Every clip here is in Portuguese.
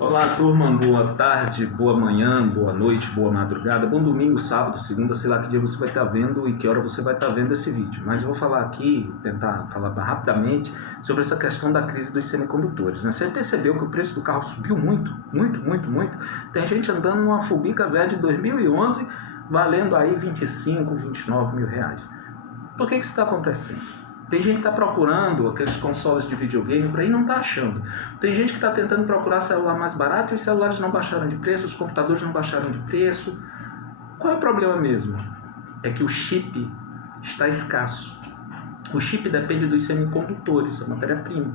Olá, turma, boa tarde, boa manhã, boa noite, boa madrugada, bom domingo, sábado, segunda, sei lá que dia você vai estar vendo e que hora você vai estar vendo esse vídeo. Mas eu vou falar aqui, tentar falar rapidamente sobre essa questão da crise dos semicondutores, né? Você percebeu que o preço do carro subiu muito? Tem gente andando numa Fubica velha de 2011 valendo aí 25, 29 mil reais. Por que isso está acontecendo? Tem gente que está procurando aqueles consoles de videogame por aí e não está achando. Tem gente que está tentando procurar celular mais barato e os celulares não baixaram de preço, os computadores não baixaram de preço. Qual é o problema mesmo? É que o chip está escasso. O chip depende dos semicondutores, a matéria-prima.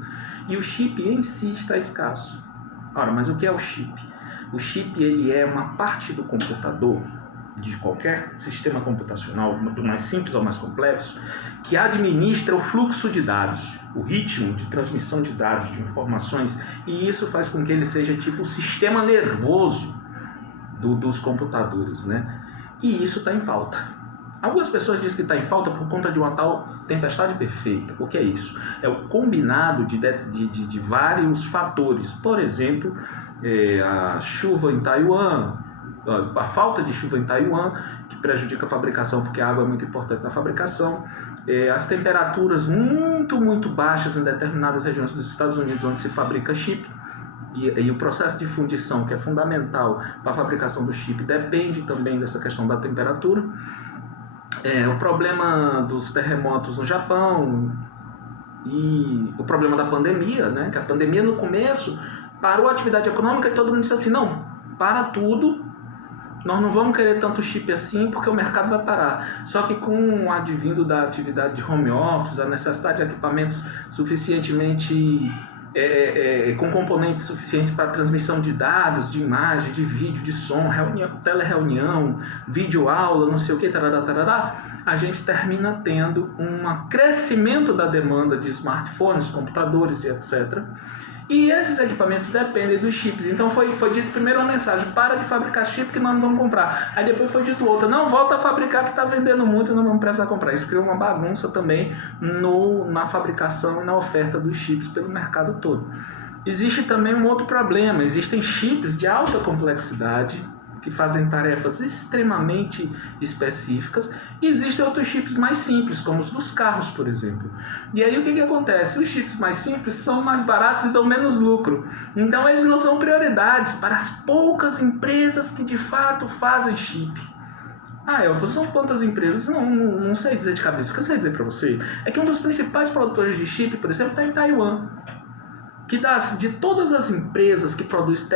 E o chip em si está escasso. Ora, mas o que é o chip? O chip ele é uma parte do computador, de qualquer sistema computacional, do mais simples ao mais complexo, que administra o fluxo de dados, o ritmo de transmissão de dados, de informações, e isso faz com que ele seja tipo o sistema nervoso dos computadores, né? E isso está em falta. Algumas pessoas dizem que está em falta por conta de uma tal tempestade perfeita. O que é isso? É o combinado de vários fatores. Por exemplo, a chuva em Taiwan, a falta de chuva em Taiwan, que prejudica a fabricação, porque a água é muito importante na fabricação, as temperaturas muito baixas em determinadas regiões dos Estados Unidos onde se fabrica chip, e o processo de fundição, que é fundamental para a fabricação do chip, depende também dessa questão da temperatura. O problema dos terremotos no Japão e o problema da pandemia, né? Que a pandemia no começo parou a atividade econômica e todo mundo disse assim, não, para tudo, nós não vamos querer tanto chip assim porque o mercado vai parar. Só que com o advindo da atividade de home office, a necessidade de equipamentos suficientemente com componentes suficientes para transmissão de dados, de imagem, de vídeo, de som, telereunião, videoaula, não sei o que, tarará, a gente termina tendo um crescimento da demanda de smartphones, computadores e etc. E esses equipamentos dependem dos chips. Então foi dito primeiro uma mensagem, para de fabricar chip que nós não vamos comprar. Aí depois foi dito outra, não, volta a fabricar que está vendendo muito e não vamos precisar comprar. Isso criou uma bagunça também na fabricação e na oferta dos chips pelo mercado todo. Existe também um outro problema, existem chips de alta complexidade, que fazem tarefas extremamente específicas, e existem outros chips mais simples, como os dos carros, por exemplo. E aí o que acontece? Os chips mais simples são mais baratos e dão menos lucro. Então eles não são prioridades para as poucas empresas que de fato fazem chip. Elton, são quantas empresas? Não sei dizer de cabeça. O que eu sei dizer para você é que um dos principais produtores de chip, por exemplo, está em Taiwan. Que de todas as empresas que produzem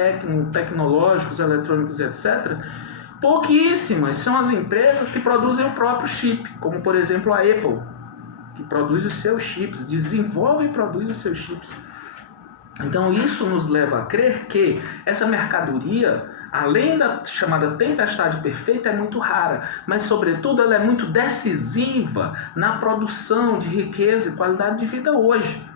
tecnológicos, eletrônicos, etc., pouquíssimas são as empresas que produzem o próprio chip, como por exemplo a Apple, que produz os seus chips, desenvolve e produz os seus chips. Então isso nos leva a crer que essa mercadoria, além da chamada tempestade perfeita, é muito rara, mas sobretudo ela é muito decisiva na produção de riqueza e qualidade de vida hoje.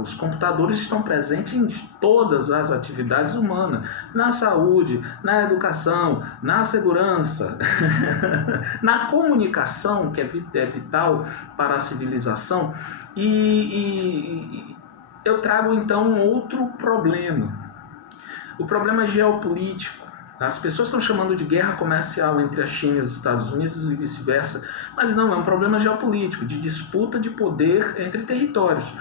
Os computadores estão presentes em todas as atividades humanas, na saúde, na educação, na segurança, na comunicação, que é vital para a civilização. E eu trago então um outro problema, o problema geopolítico. As pessoas estão chamando de guerra comercial entre a China e os Estados Unidos e vice-versa, mas não, é um problema geopolítico, de disputa de poder entre territórios.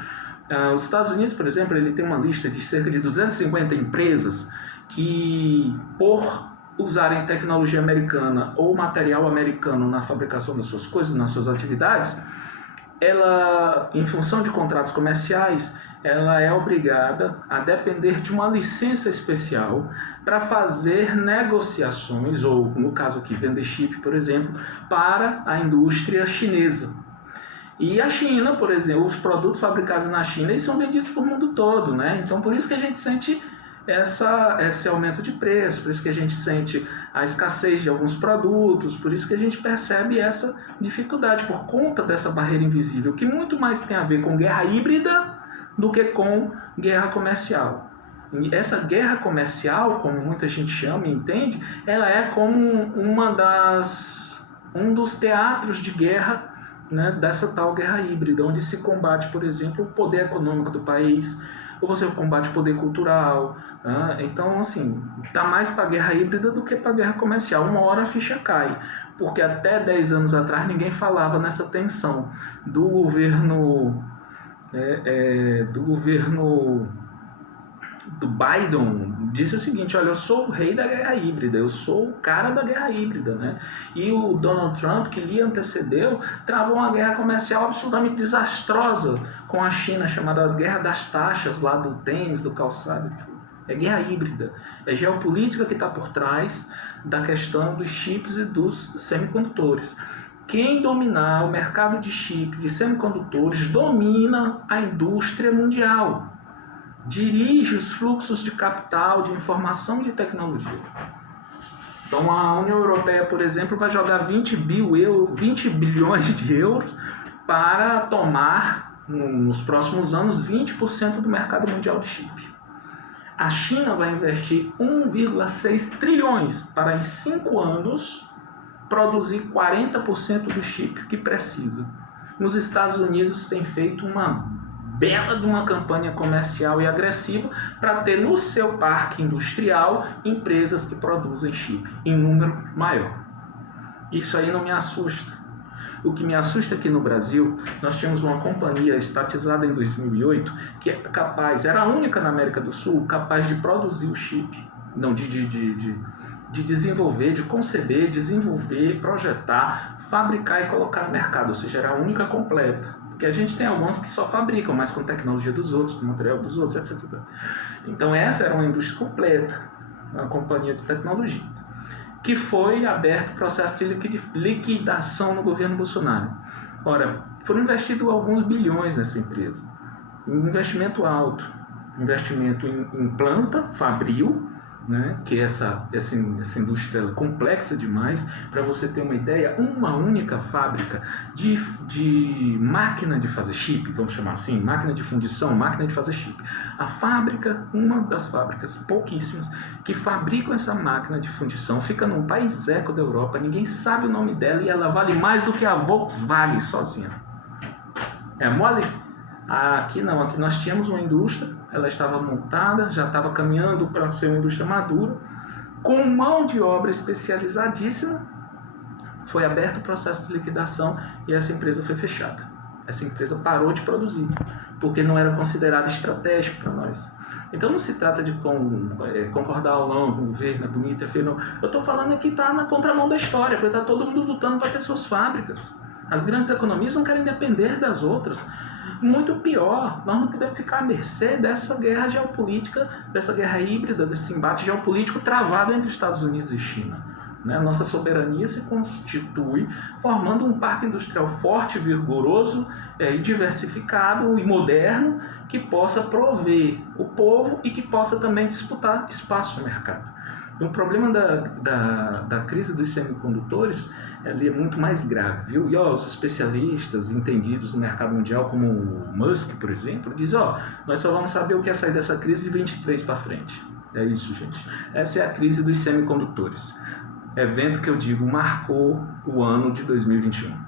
Os Estados Unidos, por exemplo, ele tem uma lista de cerca de 250 empresas que, por usarem tecnologia americana ou material americano na fabricação das suas coisas, nas suas atividades, ela, em função de contratos comerciais, ela é obrigada a depender de uma licença especial para fazer negociações, ou no caso aqui, vender chip, por exemplo, para a indústria chinesa. E a China, por exemplo, os produtos fabricados na China, eles são vendidos para o mundo todo, né? Então por isso que a gente sente esse aumento de preço, por isso que a gente sente a escassez de alguns produtos, por isso que a gente percebe essa dificuldade por conta dessa barreira invisível, que muito mais tem a ver com guerra híbrida do que com guerra comercial. E essa guerra comercial, como muita gente chama e entende, ela é como um dos teatros de guerra, né, dessa tal guerra híbrida, onde se combate, por exemplo, o poder econômico do país, ou você combate o poder cultural. Então, assim, tá mais para a guerra híbrida do que para a guerra comercial. Uma hora a ficha cai, porque até 10 anos atrás ninguém falava nessa tensão do governo do Biden. Disse o seguinte: olha, eu sou o rei da guerra híbrida, eu sou o cara da guerra híbrida, né? E o Donald Trump, que lhe antecedeu, travou uma guerra comercial absolutamente desastrosa com a China, chamada Guerra das Taxas, lá do tênis, do calçado e tudo. É guerra híbrida, é geopolítica que está por trás da questão dos chips e dos semicondutores. Quem dominar o mercado de chip, de semicondutores, domina a indústria mundial, dirige os fluxos de capital, de informação, de tecnologia. Então a União Europeia, por exemplo, vai jogar 20 bilhões de euros para tomar, nos próximos anos, 20% do mercado mundial de chip. A China vai investir 1,6 trilhões para, em 5 anos, produzir 40% do chip que precisa. Nos Estados Unidos tem feito uma bela de uma campanha comercial e agressiva para ter no seu parque industrial empresas que produzem chip em número maior. Isso aí não me assusta. O que me assusta aqui no Brasil, nós tínhamos uma companhia estatizada em 2008 que era a única na América do Sul capaz de produzir o chip, não de desenvolver, de conceber, desenvolver, projetar, fabricar e colocar no mercado, ou seja, era a única completa. Porque a gente tem alguns que só fabricam, mas com tecnologia dos outros, com material dos outros, etc. Então essa era uma indústria completa, uma companhia de tecnologia, que foi aberto o processo de liquidação no governo Bolsonaro. Ora, foram investidos alguns bilhões nessa empresa. Um investimento alto, investimento em planta, fabril, né, que essa indústria é complexa demais. Para você ter uma ideia, uma única fábrica de máquina de fazer chip, vamos chamar assim, máquina de fundição, máquina de fazer chip. A fábrica, uma das fábricas, pouquíssimas, que fabricam essa máquina de fundição, fica num país eco da Europa, ninguém sabe o nome dela e ela vale mais do que a Volkswagen sozinha. É mole? Aqui não, aqui nós tínhamos uma indústria, ela estava montada, já estava caminhando para ser uma indústria madura, com mão de obra especializadíssima. Foi aberto o processo de liquidação e essa empresa foi fechada. Essa empresa parou de produzir, porque não era considerada estratégica para nós. Então não se trata de concordar ou não com o governo, é bonito, é feio, não. Eu estou falando que está na contramão da história, porque está todo mundo lutando para ter suas fábricas. As grandes economias não querem depender das outras. Muito pior, nós não podemos ficar à mercê dessa guerra geopolítica, dessa guerra híbrida, desse embate geopolítico travado entre Estados Unidos e China. A nossa soberania se constitui formando um parque industrial forte, vigoroso, e diversificado e moderno, que possa prover o povo e que possa também disputar espaço no mercado. O problema da crise dos semicondutores é muito mais grave, viu? E os especialistas entendidos no mercado mundial, como o Musk, por exemplo, dizem: nós só vamos saber o que é sair dessa crise de 23 para frente. É isso, gente. Essa é a crise dos semicondutores. Evento que eu digo marcou o ano de 2021.